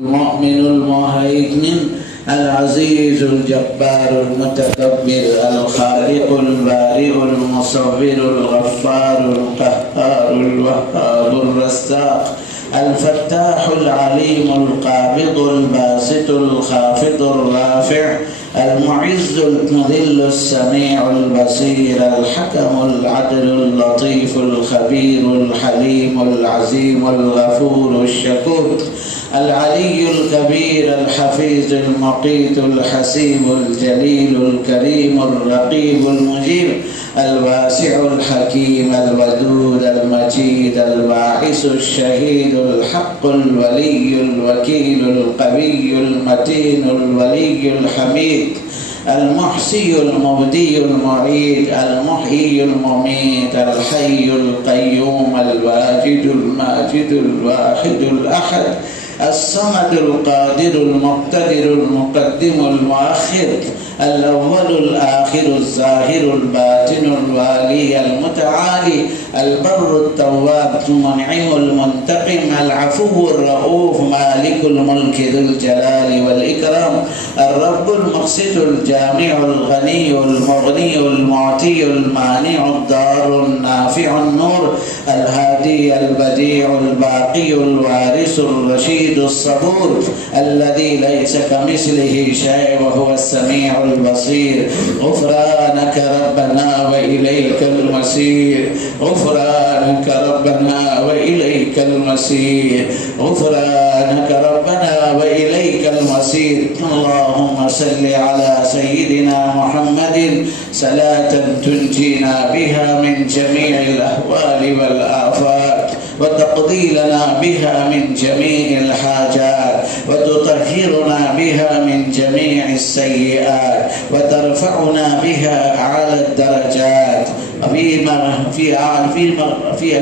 المؤمن المهيمن العزيز الجبار المتكبر الخالق البارئ المصور الغفار القهار الوهاب الرزاق الفتاح العليم القابض الباسط الخافض الرافع المعز المذل السميع البصير الحكم العدل اللطيف الخبير الحليم العزيم الغفور الشكور العلي الكبير الحفيظ المقيت الحسيب الجليل الكريم الرقيب المجيب الواسع الحكيم الودود المجيد الباعث الشهيد الحق الولي الوكيل القوي المتين الولي الحميد المحصي المبدي المعيد المحيي المميت الحي القيوم الواجد الماجد الواحد الأحد الصمد القادر المقتدر المقدم المؤخر الأول الآخر الظاهر الباطن الوالي المتعالي البر التواب المنعم المنتقم العفو الرؤوف مالك الملك ذو الجلال والإكرام الرب المقسط الجامع الغني المغني المعطي المانع الضار النافع النور الهادي البديع الباقي الوارث الرشيد الصبور الذي ليس كمثله شيء وهو السميع البصير غفرانك ربنا وإليك المصير غفرانك ربنا وإليك المصير غفرانك ربنا وإليك المصير اللهم صل على سيدنا محمد صلاة تنجينا بها من جميع الأهوال والآفات وتقضي لنا بها من جميع الحاجات وتطهرنا بها من جميع السيئات وترفعنا بها أعلى الدرجات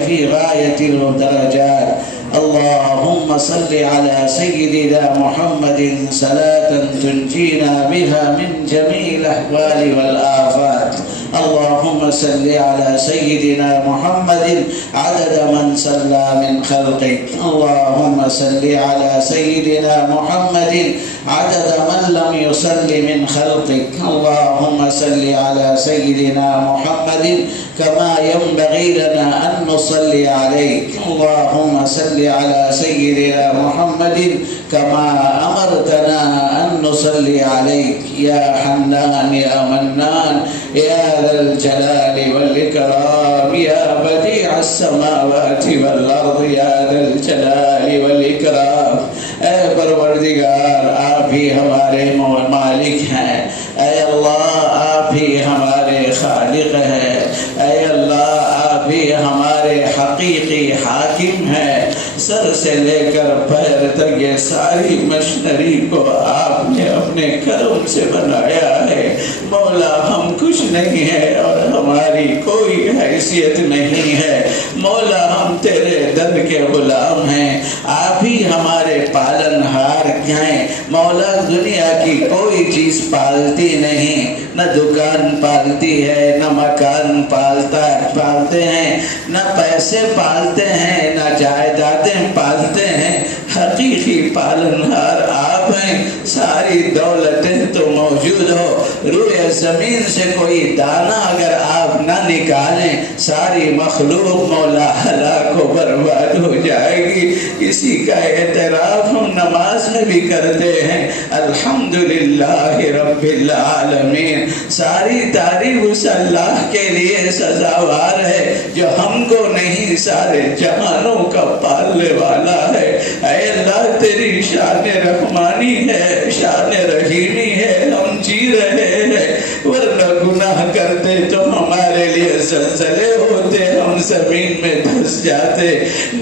في غاية الدرجات اللهم صل على سيدنا محمد صلاة تنجينا بها من جميع الأهوال والآفات اللهم صل على سيدنا محمد عدد من صلى من خلقك اللهم صل على سيدنا محمد عدد من لم يصل من خلقك اللهم صل على سيدنا محمد كما ينبغي لنا أن نصلي عليك اللهم صل على سيدنا محمد كما أمرتنا أن نصلي عليك يا حنان يا منان يا ذا الجلال والإكرام يا بديع السماوات والأرض يا ذا الجلال والإكرام اے پروردگار آپ ہی ہمارے مالک ہیں اے اللہ آپ ہی ہمارے خالق ہیں اے اللہ آپ ہی ہمارے حقیقی حاکم ہیں سر سے لے کر پیر تک یہ ساری مشنری کو آپ نے اپنے کرم سے بنایا ہے مولا ہم کچھ نہیں ہے اور ہماری کوئی حیثیت نہیں ہے مولا ہم تیرے در کے غلام ہیں آپ ہی ہمارے پالن ہار ہیں مولا دنیا کی کوئی چیز پالتی نہیں نہ دکان پالتی ہے نہ مکان پالتے ہیں نہ پیسے پالتے ہیں نہ جائیدادیں پالتے ہیں حقیقی پالنہار آپ ہیں ساری دولتیں تو موجود ہو روئے زمین سے کوئی دانہ اگر آپ نہ نکالیں ساری مخلوق مولا ہلاک و برباد ہو جائے گی اسی کا اعتراف ہم نماز میں بھی کرتے ہیں الحمدللہ رب العالمین ساری تعریف اس اللہ کے لیے سزاوار ہے جو ہم کو نہیں سارے جہانوں کا پالنے والا ہے اے اللہ تیری شان رحمانی ہے شان رحیمی ہے ہم جی رہے ہیں ورنہ گناہ کرتے تو ہمارے لیے زلزلے ہوتے ہم زمین میں دھس جاتے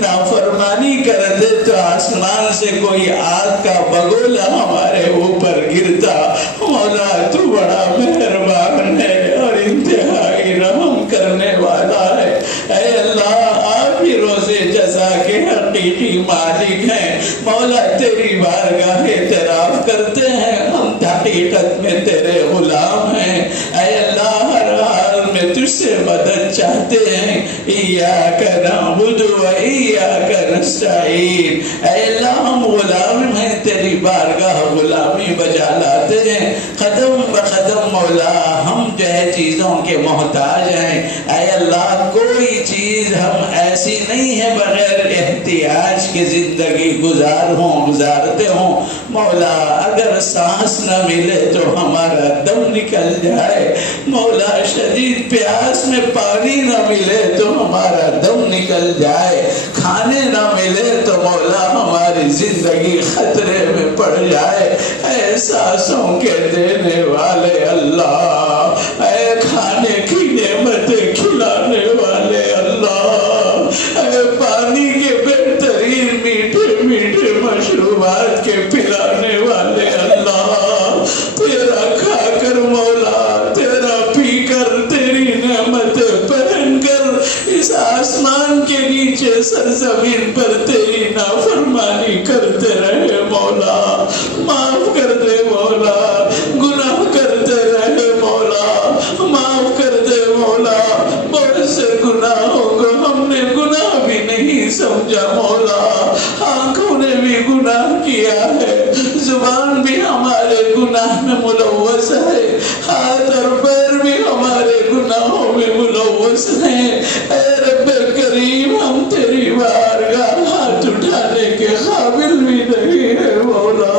نافرمانی کرتے تو آسمان سے کوئی آگ کا بگولا ہمارے اوپر گرتا مولا تو بڑا مہربان ہے اور انتہائی رحم کرنے والا ہے اے اللہ آپ ہی روزے جزا کے حقیقی مالک ہیں مولا تیری بارگاہ اعتراف کرتے ہیں ہم حقیقت میں تیرے غلام ہیں اے اللہ ہر حال میں تجھ سے مدد چاہتے ہیں ایاک نعبد و ایاک نستعین اے اللہ ہم غلام ہیں بارگاہ غلامی بجا لاتے ہیں، قدم بقدم مولا ہم جو ہے چیزوں کے محتاج ہیں۔ اے اللہ کوئی چیز ہم ایسی نہیں ہے بغیر احتیاج کی زندگی گزارتے ہوں مولا، اگر سانس نہ ملے تو ہمارا دم نکل جائے مولا، شدید پیاس میں پانی نہ ملے تو ہمارا دم نکل جائے، کھانے نہ ملے تو مولا ہماری زندگی خطرے میں پڑ جائے۔ اے سانسوں کے دینے والے اللہ، اے کھانے کی نعمتیں کھلانے والے اللہ، اے پانی کے بہترین میٹھے میٹھے مشروبات کے پلانے والے اللہ، تیرا کھا کر مولا، تیرا پی کر، تیری نعمت پہن کر اس آسمان کے نیچے سرزمین پر تیری نافرمانی کرتے رہے مولا، معاف کر دے مولا، گناہ کرتے رہے مولا، معاف کر دے مولا، بہت سے گناہوں کو ہم نے گناہ بھی نہیں سمجھا مولا، آنکھوں نے بھی گناہ کیا ہے، زبان بھی ہمارے گناہ میں ملوث ہے، ہاتھ اور پیر بھی ہمارے گناہوں میں ملوث ہیں۔ اے رب کریم ہم تیری بارگاہ ہاتھ اٹھانے کے قابل بھی نہیں ہے مولا،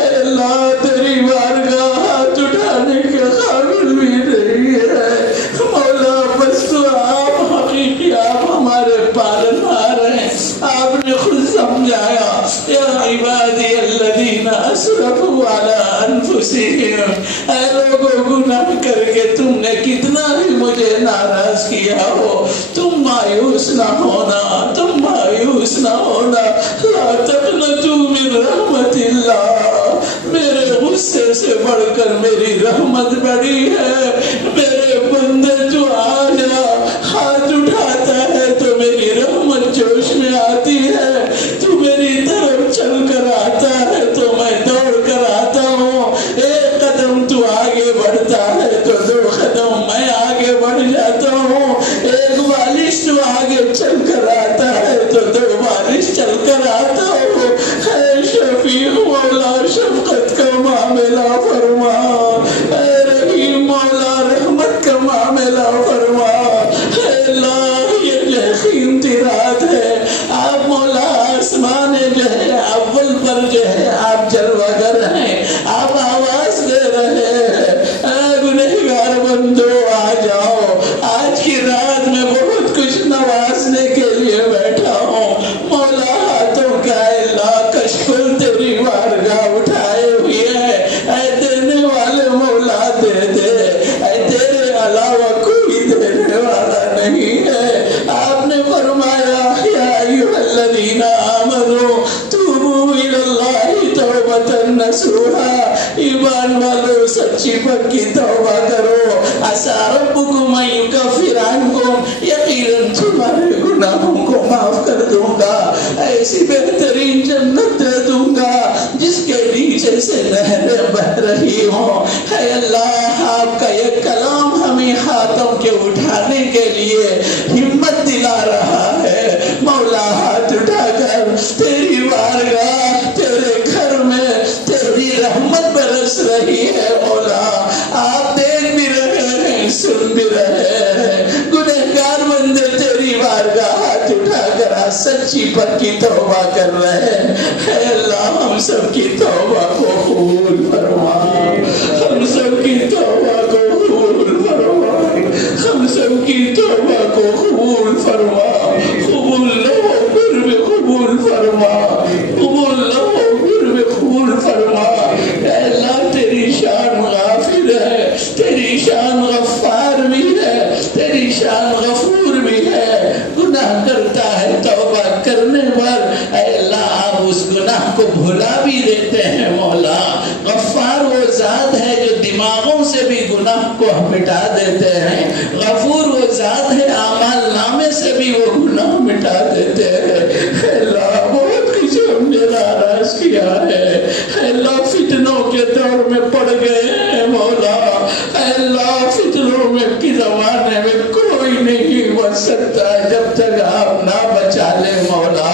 اے اللہ تیری بارگاہ ہاتھ اٹھانے کے قابل بھی نہیں ہے مولا، بس تو آپ حقیقی، آپ ہمارے پالنہار ہیں، آپ نے خود سمجھایا یا عبادی الذین اسرفوا علی انفسہم، اے لوگوں گناہ کر کے تم نے کتنا بھی مجھے ناراض کیا ہو، تم مایوس نہ ہونا، تم مایوس نہ ہونا، لا تقنطوا من رحمت اللہ، میرے غصے سے بڑھ کر میری رحمت بڑی ہے، میرے بندے تو آ جا، ہاتھ اٹھاتا ہے تو میری رحمت جوش میں آتی ہے، تو میری طرف چل کر آتا ہے تو میں دوڑ کر آتا ہوں، ایک قدم تو آگے بڑھتا ہے تو دو قدم میں آگے بڑھ جاتا ہوں، ایک بالش تو آگے چل کر آتا ہے تو دو بالش چل کر آتا ہوں، اے شفیع مولا شفقت کا معاملہ فرما، اے رحیم مولا رحمت کا معاملہ فرما، اے اللہ یہ جو قیمتی رات ہے، آپ مولا آسمان جو ہے اول پر جو ہے آپ جلوگر ہیں، آپ آواز دے رہے ہیں، اے گنہگار بندو آ جاؤ، آج کی رات میں بہت کچھ نوازنے کے لیے بیٹھا ہوں مولا، ہاتھوں کا اللہ کشکول تیری بارگاہ اٹھائے ہوئے ہے، اے دینے والے مولا دے دے، اے تیرے علاوہ کوئی دینے والا نہیں ہے، آپ نے فرمایا یا ایھا الذین آمنوا توبوا الی اللہ توبۃ نصوحا، ایمان والو سچی پکی توبہ کرو، عسیٰ ربکم ان یکفر عنکم، یقیناً تمہارے گناہوں کو معاف کر دوں گا، ایسی بہترین جنت دے دوں گا جس کے نیچے سے نہریں بہہ رہی ہوں۔ اے اللہ آپ کا یہ کلام ہمیں ہاتھوں کے اٹھانے کے لیے ہمت دلا رہا ہے مولا، ہاتھ اٹھا کر تیری بارگاہ تیرے گھر میں تیری رحمت برس رہی ہے مولا، آپ دیکھ بھی رہے ہیں سن بھی رہے ہیں، گنہگار بندے تیری بارگاہ ہاتھ اٹھا کر سچی پکی توبہ کر رہے ہیں، اے اللہ ہم سب کی توبہ کو قبول فرما، ہم سب کی توبہ کو قبول فرما، ہم سب کی توبہ کو قبول فرما، قبول لو پھر بھی قبول فرما، قبول لو پھر بھی قبول فرما، اے اللہ تیری شان غافر ہے، تیری شان غفار بھی ہے، تیری شان غفور بھی ہے، گناہ کرتا ہے توبہ کرنے پر اے اللہ آپ اس گناہ کو بھلا بھی دیتے ہیں مولا، غفار وہ ذات ہے جو دماغوں سے بھی گناہ کو مٹا دیتے ہیں، غفور وہ ذات ہے اعمال نامے سے بھی وہ گناہ مٹا دیتے ہیں، اے اللہ بہت کچھ ہم نے ناراض کیا ہے، اے اللہ فتنوں کے دور میں پڑ گئے ہیں مولا، اے اللہ فتنوں میں کی زمانے میں کوئی نہیں بچ سکتا جب تک آپ نہ بچا لے مولا،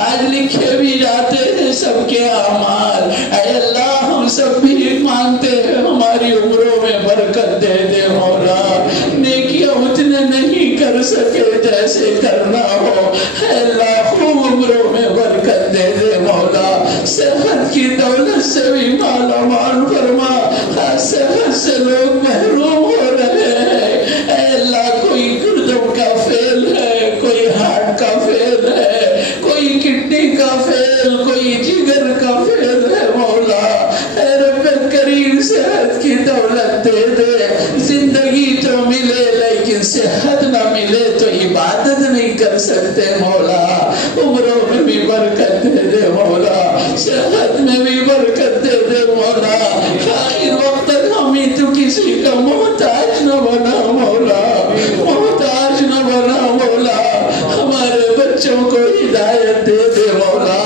آج لکھے بھی جاتے ہیں سب کے اعمال. اے اللہ ہم سب بھی مانتے ہیں ہماری عمروں میں برکت دے دے مولا. نیکیاں اتنے نہیں کر سکے جیسے کرنا ہو. اے اللہ خوب عمروں میں برکت دے دے مولا. صحت کی دولت سے بھی مالا مال فرما. صحت سے لوگ محروم ہو رہے ہیں. اے اللہ کوئی گردوں کا فیل ہے, کوئی ہارٹ کا فیل ہے, کوئی کڈنی کا فیل, کوئی جگر کا فیل ہے مولا. اے رب کریم صحت کی دولت دے دے. زندگی تو ملے لیکن صحت نہ ملے تو عبادت نہیں کر سکتے مولا. عمروں میں بھی برکت دے دے مولا, صحت میں بھی برکت دے دے مولا. آخر وقت تک ہمیں تو کسی کا محتاج نہ بنا مولا, محتاج نہ بنا مولا. ہمارے بچوں کو ہدایت دے دے مولا.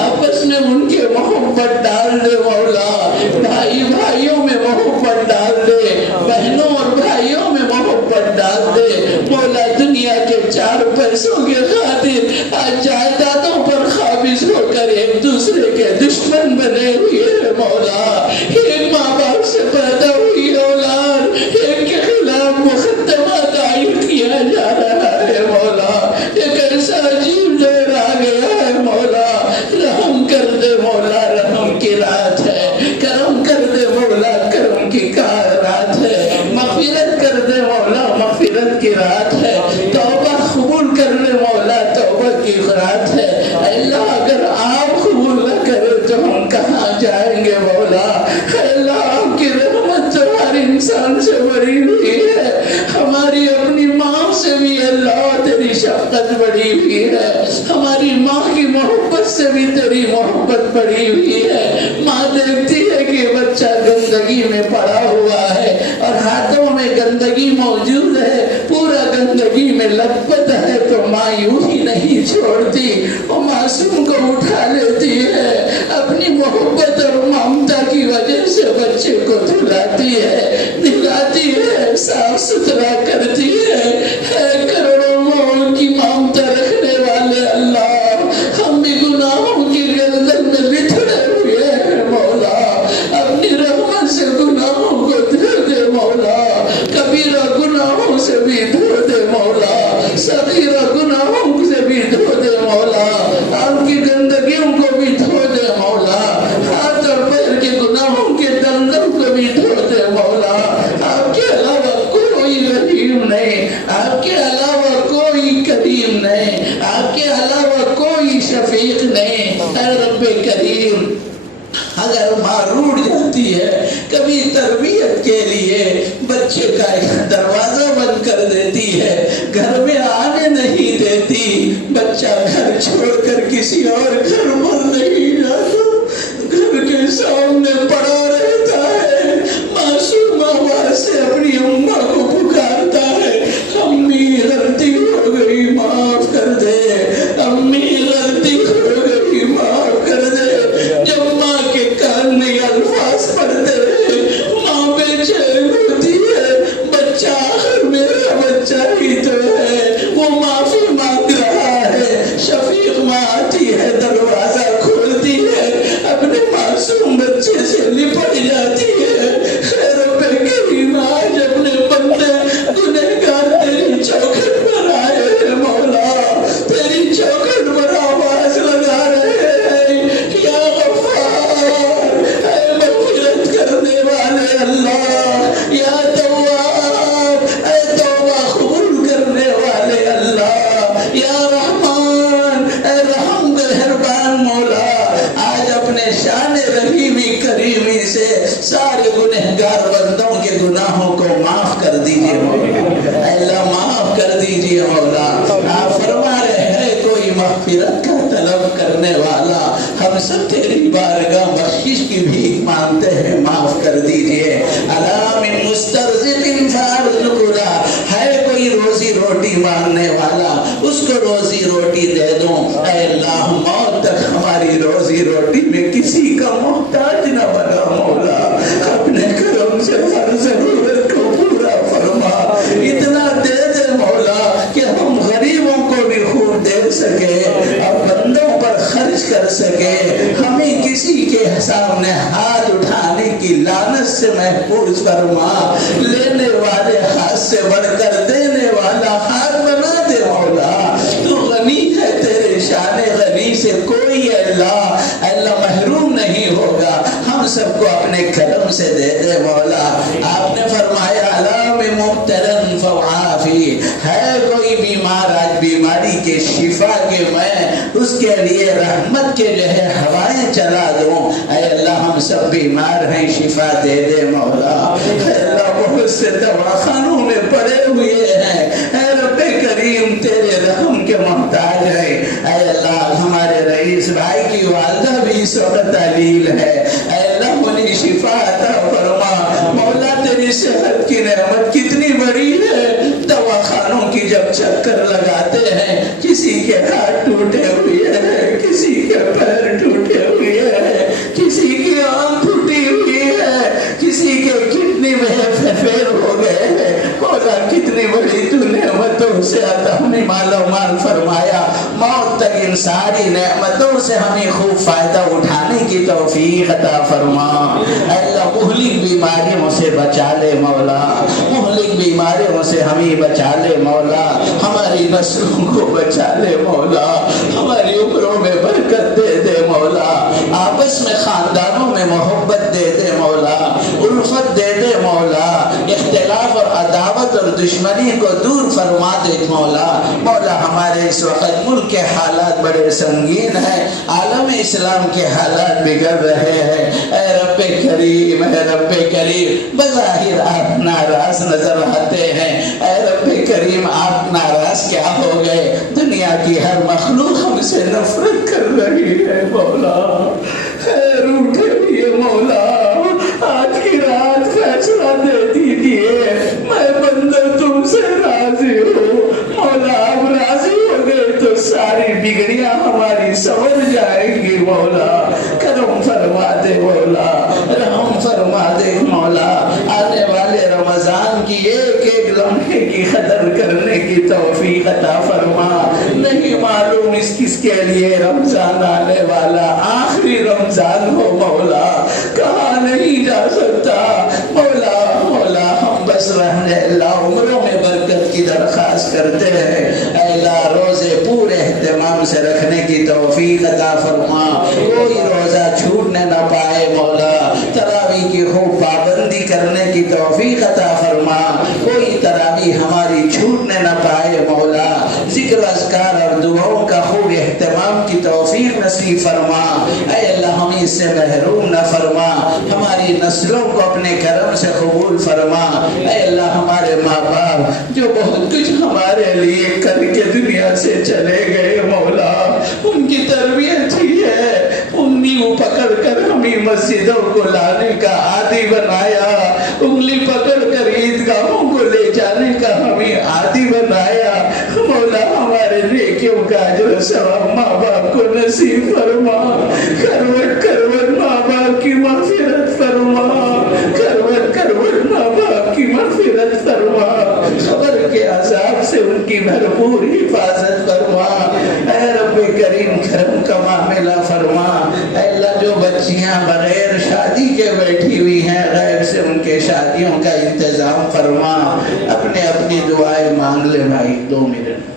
آپس میں ان کے محبت ڈال دے مولا. بھائی بھائیوں میں محبت ڈال دے, بہنوں اور بھائیوں میں محبت ڈال دے مولا. دنیا کے چار پیسوں کے خاطر آج جائیدادوں پر قابض ہو کر ایک دوسرے کے دشمن بنے ہوئے ہیں مولا. ایک ماں باپ سے پیدا ہوئی اولاد ایک کے خلاف مقدمہ دائر کیا جا رہا ہے مولا. ایک ایسا عجیب دور آ گیا ہے مولا. رحم کر دے مولا, رحم کی رات ہے. کرم کر دے مولا, کرم کی رات ہے. مغفرت کر دے مولا, مغفرت کی رات ہے. توبہ قبول کر لے مولا, توبہ کی رات ہے. اللہ اگر آپ قبول نہ کرے تو ہم کہاں جائیں گے مولا. اللہ آپ کی رحمت تو ہر انسان سے بڑی ہوئی ہے. ہماری اپنی ماں سے بھی اللہ تیری شفقت بڑی ہوئی ہے. ہماری ماں کی محبت سے بھی تیری محبت بڑی ہوئی ہے. ماں دیکھتی ہے کہ بچہ گندگی میں پڑا ہوا ہے اور ہاتھوں میں گندگی موجود ہے, پورا گندگی میں لپت ہے, تو ماں یوں ہی نہیں چھوڑتی. وہ معصوم کو اٹھا لیتی ہے, اپنی محبت اور ممتا کی وجہ سے بچے کو دھلاتی ہے, نہلاتی ہے, صاف ستھرا کرتی ہے. کروڑوں کی ممتا رکھنے والے اللہ, ہم بھی گناہوں کی گردن میں بچھڑے ہوئے ہیں مولا. اپنی رحمت سے گناہوں کو دھو دے مولا. کبیرہ گناہوں سے بھی دھو دے مولا, صغیرہ گناہوں سے بھی دھو دے مولا. آپ کی گندگیوں کو بھی دھو دے مولا. ہاتھ اور پیر کے گناہوں کے دندوں کو بھی دھو دے مولا. آپ کے علاوہ کوئی رحیم نہیں, آپ کے علاوہ کوئی کریم نہیں, آپ کے علاوہ کوئی شفیق نہیں. اے رب کریم, اگر ماں روٹ جاتی ہے کبھی تربیت کے لیے, بچے کا دروازہ بند کر دیتی ہے, گھر میں آنے نہیں دیتی, بچہ گھر چھوڑ کر کسی اور گھر پر نہیں جاتا, گھر کے سامنے پڑا رہتا ہے, معصوم آواز سے اپنی اماں کو پکارتا ہے, امی غلطی ہو گئی معاف کر دے, امی غلطی ہو گئی معاف کر دے. جب ماں کے کان میں الفاظ پڑھتے ہیں ماں بے چین ہوتی ہے. بچہ آخر میرا بچہ ہی تو ہے, وہ معافی مانگ رہا ہے. شفیق ماں آتی ہے, دروازہ کھولتی ہے, اپنے معصوم بچے سے لپٹ جاتی ہے. رب کریم آج اپنے بندے گنہگار تیری چوکھٹ پر آئے ہیں مولا, تیری چوکھٹ پر آواز لگا رہے ہیں. یا غفار, اے مغفرت کرنے والے اللہ, یا تواب, اے توبہ قبول کرنے والے اللہ, یا رحمان, اے رحم مہربان مولا. آج اپنے شان رحیمی کریمی سے سارے گنہگار بندوں کے گناہوں کو معاف کر دیجئے مولا. اللہ معاف کر دیجئے مولا. آپ فرما رہے ہیں کوئی مغفرت کا طلب کرنے والا, ہم سب تیری بارگاہ بخشش کی بھیک مانگتے ہیں, معاف کر دیجئے. الا من مسترزق فارزق له, ہے کوئی روزی روٹی مانگنے والا, اس کو روزی روٹی دے دو. اے اللہ موت تک ہماری روزی روٹی میں کسی کا محتاج نہ بنا مولا. اپنے کرم سے ہر ضرورت کو پورا فرما, اتنا دے دے مولا کہ ہم غریبوں کو بھی خوب دے سکے, اب بندوں پر خرچ کر سکے, ہمیں کسی سامنے ہاتھ اٹھانے کی لعنت سے محفوظ فرما، لینے والے ہاتھ سے بڑھ کر دینے والا ہاتھ بنا دے مولا، تو غنی ہے، تیرے شان غنی سے کوئی اللہ محروم نہیں ہوگا، ہم سب کو اپنے کرم سے دے دے مولا۔ آپ نے فرمایا علام مبتلن فوعافی، ہے کوئی بیمار آج بیماری کے شفا کے میں اس کے لیے رحمت کے جو ہے ہوائیں چلا دوں، اے اللہ ہم سب بیمار ہیں، شفا دے دے مولا۔ اے اللہ بہت سے دواخانوں میں پڑے ہوئے ہیں، اے رب کریم تیرے رحم کے محتاج ہے، اے اللہ ہمارے رئیس بھائی کی والدہ بھی اس وقت علیل ہے، اے اللہ انہیں شفا عطا فرما مولا۔ تیری صحت کی نعمت کتنی بڑی ہے، دواخانوں کی جب چکر لگاتے ہیں، کسی کے ہاتھ ٹوٹے ہوئے ہیں، کسی کے پیر ٹوٹے ہوئے ہیں، کسی کی آنکھ ٹوٹی ہوئی ہے، کسی کے کڈنی میں فیل ہو گئے ہیں، مولا کتنی بڑی تو نعمتوں سے عطا ہمیں مالا مال فرمایا، موت تک ان ساری نعمتوں سے ہمیں خوب فائدہ اٹھانے کی توفیق عطا فرما۔ اے اللہ مہلک بیماریوں سے بچا لے مولا، مہلک بیماریوں سے ہمیں بچا لے مولا، ہماری نسلوں کو بچا لے مولا، ہماری عمروں میں برکت دے دے مولا، آپس میں خاندانوں میں محبت دے دے مولا، الفت دے دے مولا، اختلاف اور عداوت اور دشمنی کو دور فرما دے مولا۔ مولا ہمارے اس وقت ملک کے حالات بڑے سنگین ہیں، عالم اسلام کے حالات بگڑ رہے ہیں، اے رب کریم، اے رب کریم بظاہر آپ ناراض نظر آتے ہیں، اے رب کریم آپ ناراض کیا ہو گئے؟ دنیا کی ہر مخلوق ہم سے نفرت کر رہی ہے مولا، خیر اٹھے مولا، آج کی رات فیصلہ دے دیجیے، میں بندہ تم سے راضی ہوں مولا، آپ راضی ہو گئے تو ساری بگڑیاں ہماری سمجھ جائیں گی مولا، کرم فرما دے مولا، رحم فرما دے مولا، آنے والے رمضان کی ایک ایک لمحے کی قدر کرنے کی توفیق عطا فرما۔ نہیں معلوم اس کس کے لیے رمضان آنے والا آخری رمضان ہو مولا، کہاں نہیں جا سکتا مولا، مولا ہم بس رہنے اللہ عمروں میں برکت کی درخواست کرتے ہیں، اے اللہ روزے پورے اہتمام سے رکھنے کی توفیق عطا فرما، کوئی روزہ چھوٹنے نہ پائے مولا، تراویح کی خوب پابندی کرنے کی توفیق عطا فرما، کوئی تراویح ہماری چھوٹنے نہ پائے مولا، ذکر اذکار اور دعاؤں کا خوب اہتمام کی توفیق نصیب فرما، اے اللہ ہمیں اس سے محروم نہ فرما، ہماری نسلوں کو اپنے کرم سے قبول فرما، اے اللہ ہمارے ماں باپ جو بہت کچھ ہمارے لیے کر کے دنیا سے چلے گئے مولا، ان کی تربیت ہی ہے، انگلیوں پکڑ کر ہمیں مسجدوں کو لانے کا عادی بنایا، انگلی پکڑ کر عیدگاہوں کو لے جانے کا ہمیں عادی بنایا مولا، ہمارے نیکیوں کا اجر و ثواب ماں باپ کو نصیب فرما، کروٹ کروٹ ماں باپ کی مغفرت فرما، کروٹ کروٹ ماں باپ کی مغفرت فرما، قبر کے عذاب سے ان کی بھرپور حفاظت فرما، اے رب کریم کرم کا معاملہ فرما، اے اللہ جو بچیاں بغیر شادی کے بیٹھی ہوئی ہیں غیب سے ان کے شادیوں کا انتظام فرما، اپنے اپنی دعائیں مانگ لے بھائی، 2 منٹ۔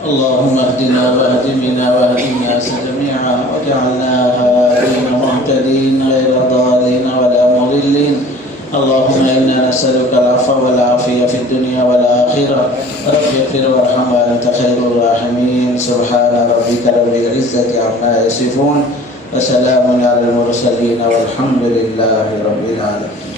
اللهم اهدنا واهد بنا واهد الناس جميعا واجعلنا هادين مهتدين غير ضالين ولا مضلين. اللهم إنا نسألك العفو والعافية في الدنيا والآخرة. رب اغفر وارحم وأنت خير الراحمين. سبحان ربك رب العزة عما يصفون وسلام على المرسلين والحمد لله رب العالمين.